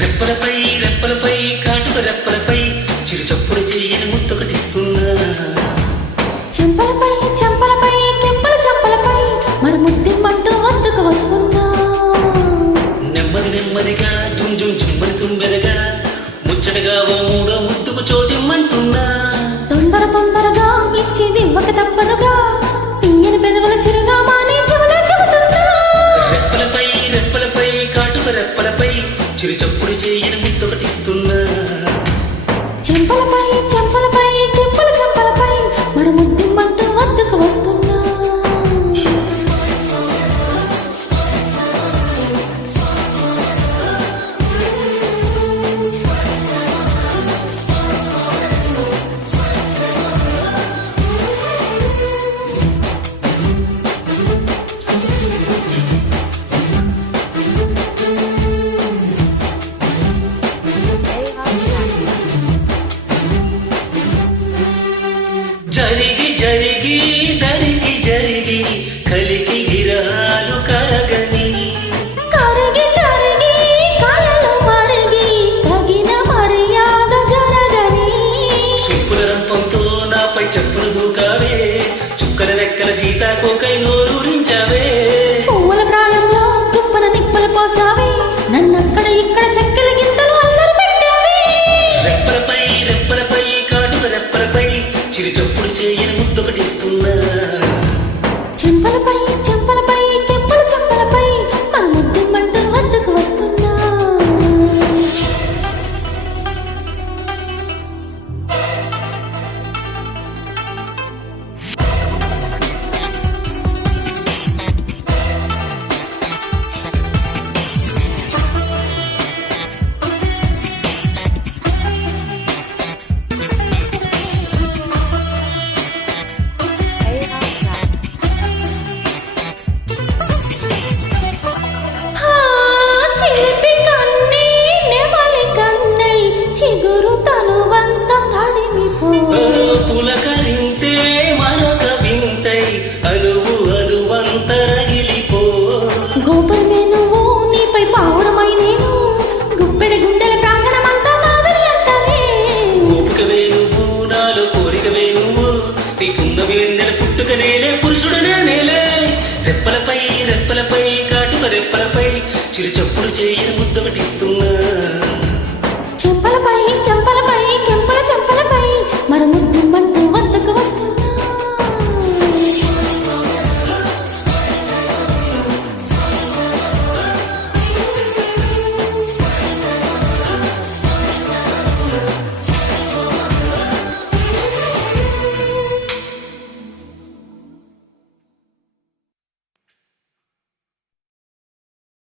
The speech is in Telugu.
రెప్పలపై రెప్పలపై కాటుక రెప్పలపై చిరుచప్పుడు చెయ్యని ముత్తొకటిస్తున్నా. చెంపలపై చెంపలపై కెంపల చెంపలపై మరి ముద్దిమ్మంటూ వద్దకు వస్తున్నా. నెమ్మది నెమ్మదిగా జుమ్ జుమ్ జుమ్మని తుంబెరగా ముచ్చటగా ఓ మూడో ముద్దుకు చోటిమ్మంటున్నా. తొందర తొందరగా ఇచ్చేది ఒక తప్పదుగా తీయని పెదవుల చిరునామాని చెవులా చెబుతున్నా. రెప్పలపై రెప్పలపై కాటుక రెప్పలపై చిరుచప్పుడు చెయ్యని ముత్తొకటిస్తున్నా. చెంపలపై చెంపలపై కెంపల చెంపలపై మరి ముద్దిమ్మంటూ వద్దకు వస్తున్నా. జరిగి జరిగి దరికి జరిగి కలికి విరాలు కరగని కరిగి కరిగి కలలు మరిగి తగిన మర్యాద జరగని చెప్పుల రంపంతో నాపై చెప్పులు దూకావే చుక్కల రెక్కల సీతాకోకై నోరూరించావే. పువ్వుల ప్రాయంలో తుప్పన నిప్పలు పోసావే నన్నక్కడ ఇక్కడ చెక్కల గింతలు అల్లరి పెట్టావే. రెప్పలపై రెప్పలపై కాటుక రెప్పలపై చిరుచప్పుడు చేయని ముద్దొకటిస్తున్నా. చెంపలపై చెంపలపై కెంపల చెంపలపై మన ముద్దిమ్మంటూ వద్దకు వస్తున్నా. చిలిపి కన్నై నెమలి కన్నై చిగురు తనువంత తడిమిపో పులకరింతే మరొక వింతై అనువు అదువంత రగిలిపో. గోపురమే నువ్వు నీపై పావురమై నేను గుప్పెడి గుండెల ప్రాంగణమంతా నాదని అంటనే. గోపికవే నువ్వు నాలో కోరికవే నువ్వు నీకున్నవి వెన్నెల పుట్టుక నేలే పురుషుడనే నేలే. రెప్పలపై రెప్పలపై కాటుక రెప్పలపై చిరుచప్పుడు చేయ